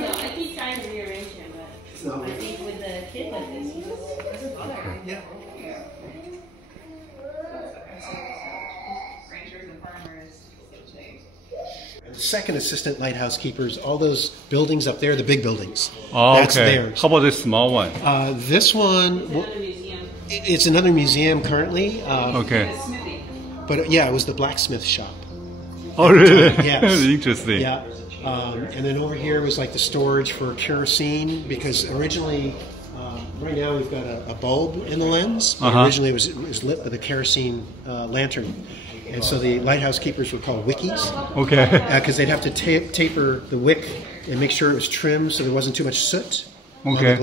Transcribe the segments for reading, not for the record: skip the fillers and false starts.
I keep trying to rearrange him, but I think with the kid like this, he just doesn't bother. Yeah. The second assistant lighthouse keepers, all those buildings up there, the big buildings. Oh, that's okay. theirs. How about this small one? This one, it's another museum currently. Okay. But yeah, it was the blacksmith shop. Oh, really? Yes. Interesting. Yeah. And then over here was like the storage for kerosene, because originally, right now we've got a bulb in the lens. Originally it was lit with a kerosene lantern. And so the lighthouse keepers were called wickies. Okay. Because they'd have to taper the wick and make sure it was trimmed so there wasn't too much soot. Okay.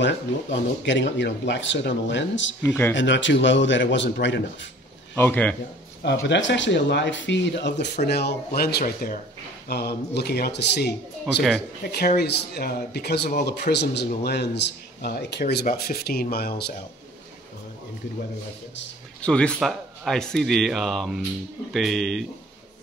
On the getting black soot on the lens. Okay. And not too low that it wasn't bright enough. Okay. Yeah. But that's actually a live feed of the Fresnel lens right there, looking out to sea. Okay. So it carries, because of all the prisms in the lens, it carries about 15 miles out in good weather like this. So this, I see the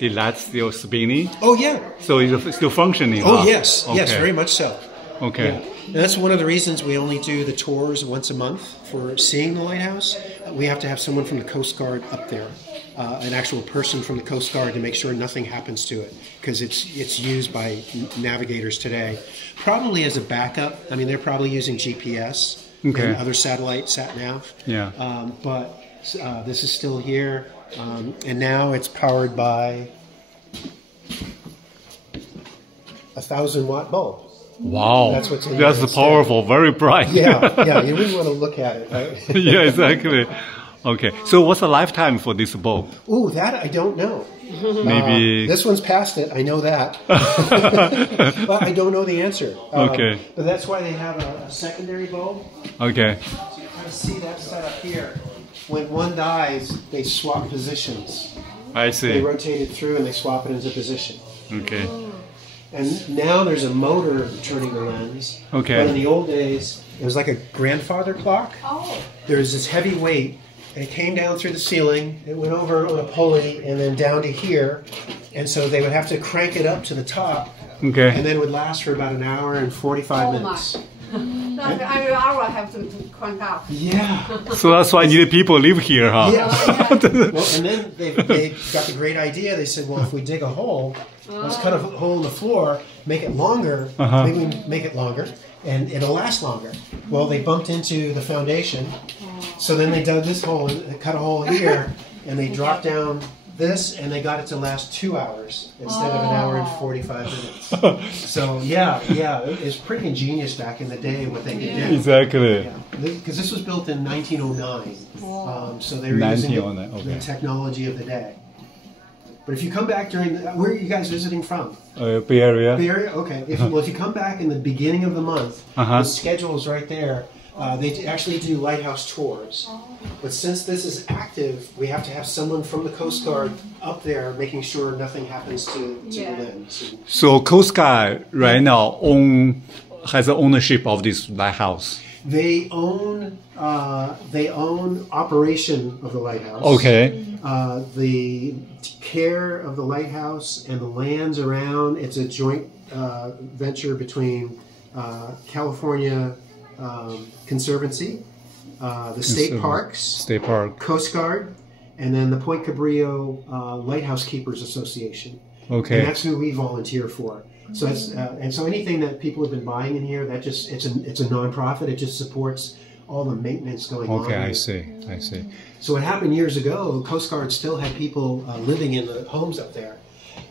lights still spinning. Oh yeah. So it's still functioning. Oh yes, okay. yes, very much so. Okay. Yeah. And that's one of the reasons we only do the tours once a month for seeing the lighthouse. We have to have someone from the Coast Guard up there, an actual person from the Coast Guard to make sure nothing happens to it, because it's used by navigators today, probably as a backup. I mean, they're probably using GPS and other satellite sat-nav. Yeah. But this is still here, and now it's powered by a 1,000-watt bulb. Wow, that's what's in that's powerful, very bright. Yeah, you really want to look at it, right? Yeah, exactly. Okay, so what's the lifetime for this bulb? Ooh, that I don't know. Maybe this one's past it. I know that, but I don't know the answer. Okay, but that's why they have a secondary bulb. Okay. So you kind of see that set up here. When one dies, they swap positions. I see. They rotate it through and they swap it into position. Okay. And now there's a motor turning the lens. Okay. But in the old days, it was like a grandfather clock. Oh. There was this heavy weight, and it came down through the ceiling. It went over on a pulley and then down to here. And so they would have to crank it up to the top. Okay. And then it would last for about an hour and 45 minutes. Every hour I have to crank up. Yeah. So that's why you need people live here, huh? Yeah. Well, and then they got the great idea. They said, well, if we dig a hole, let's cut a hole in the floor, make it longer, maybe make it longer, and it'll last longer. Well, they bumped into the foundation, so then they dug this hole and cut a hole here, and they dropped down this, and they got it to last 2 hours instead of an hour and 45 minutes. So yeah, it's pretty ingenious back in the day what they could do. Exactly. Because this was built in 1909, so they were using the technology of the day. But if you come back during where are you guys visiting from? Bay Area. Bay Area? Okay. If you come back in the beginning of the month, the schedule is right there. They actually do lighthouse tours. But since this is active, we have to have someone from the Coast Guard up there making sure nothing happens to the lens. So Coast Guard right now has the ownership of this lighthouse. They own operation of the lighthouse. Okay. The care of the lighthouse and the lands around. It's a joint venture between California Conservancy, the state parks, Coast Guard, and then the Point Cabrillo Lighthouse Keepers Association. Okay. And that's who we volunteer for. So that's and so anything that people have been buying in here, that just it's a nonprofit. It just supports all the maintenance going on. Okay, I see. So what happened years ago, Coast Guard still had people living in the homes up there,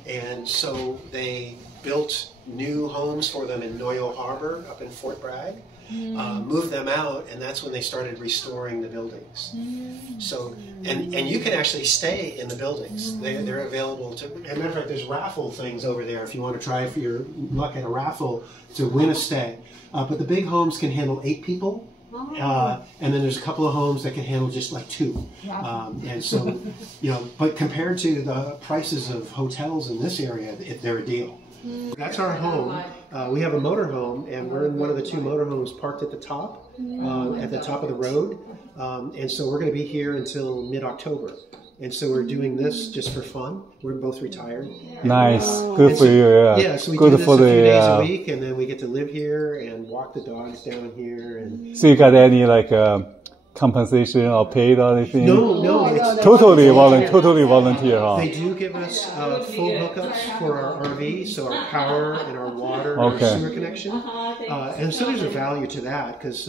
and so they built new homes for them in Noyo Harbor up in Fort Bragg. Moved them out, and that's when they started restoring the buildings. So, and you can actually stay in the buildings. They're available to. As a matter of fact, there's raffle things over there if you want to try for your luck at a raffle to win a stay. But the big homes can handle 8 people. And then there's a couple of homes that can handle just like 2. And so, but compared to the prices of hotels in this area, they're a deal. That's our home. we have a motorhome, and we're in one of the two motorhomes parked at the top of the road. And so we're going to be here until mid-October. And so we're doing this just for fun. We're both retired. Nice. Good for you. Yeah, so we Good do this for a few the, days a week, and then we get to live here and walk the dogs down here. And So you got any like compensation or paid or anything? no, it's Totally volunteer, huh? They do give us full hookups for our RV, so our power and our water and Okay. our sewer connection. And so there's a value to that because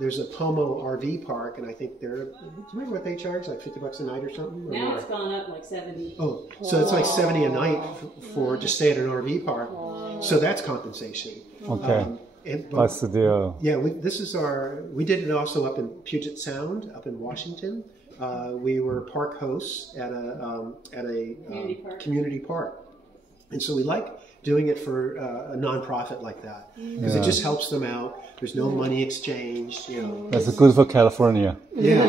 there's a Pomo RV park, and I think do you remember what they charge? Like $50 a night or something? Or Now more? it's gone up like 70. Oh, so it's like 70 a night for to stay at an RV park. So that's compensation. Okay. But That's the deal. yeah, we did it also up in Puget Sound, up in Washington. We were park hosts at a community park. And so we like doing it for a nonprofit like that because it just helps them out. There's no money exchanged, you know. That's good for California. Yeah.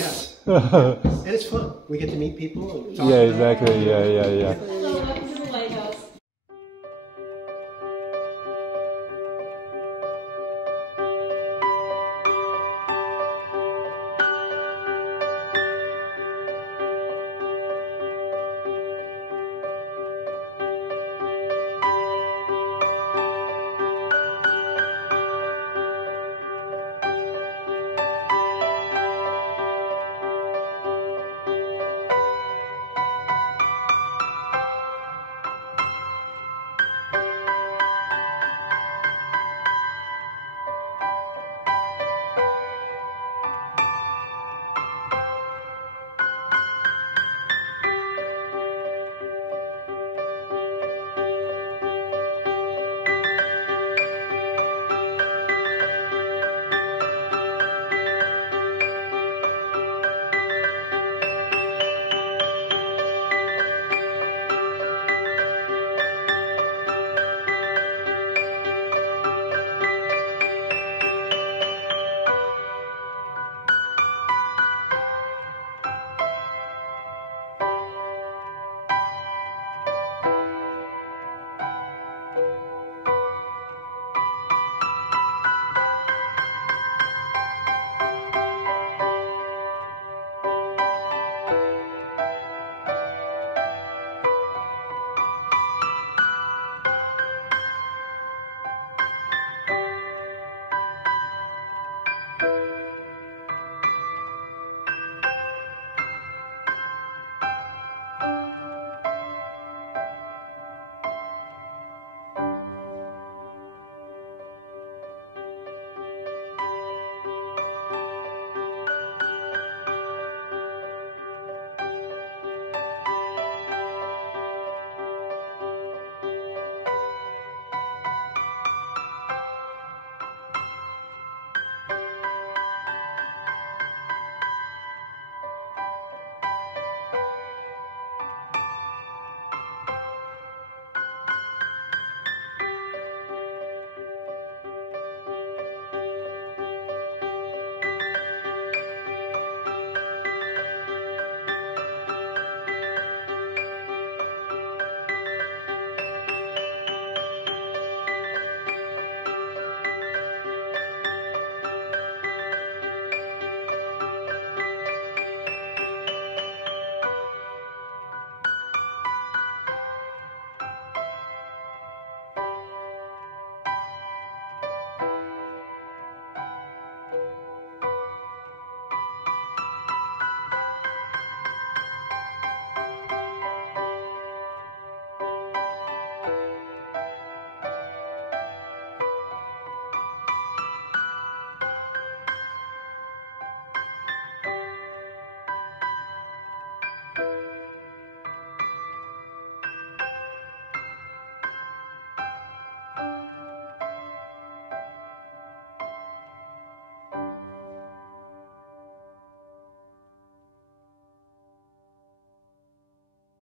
Yes. And it's fun. We get to meet people and talk Yeah, to them. exactly. Yeah. So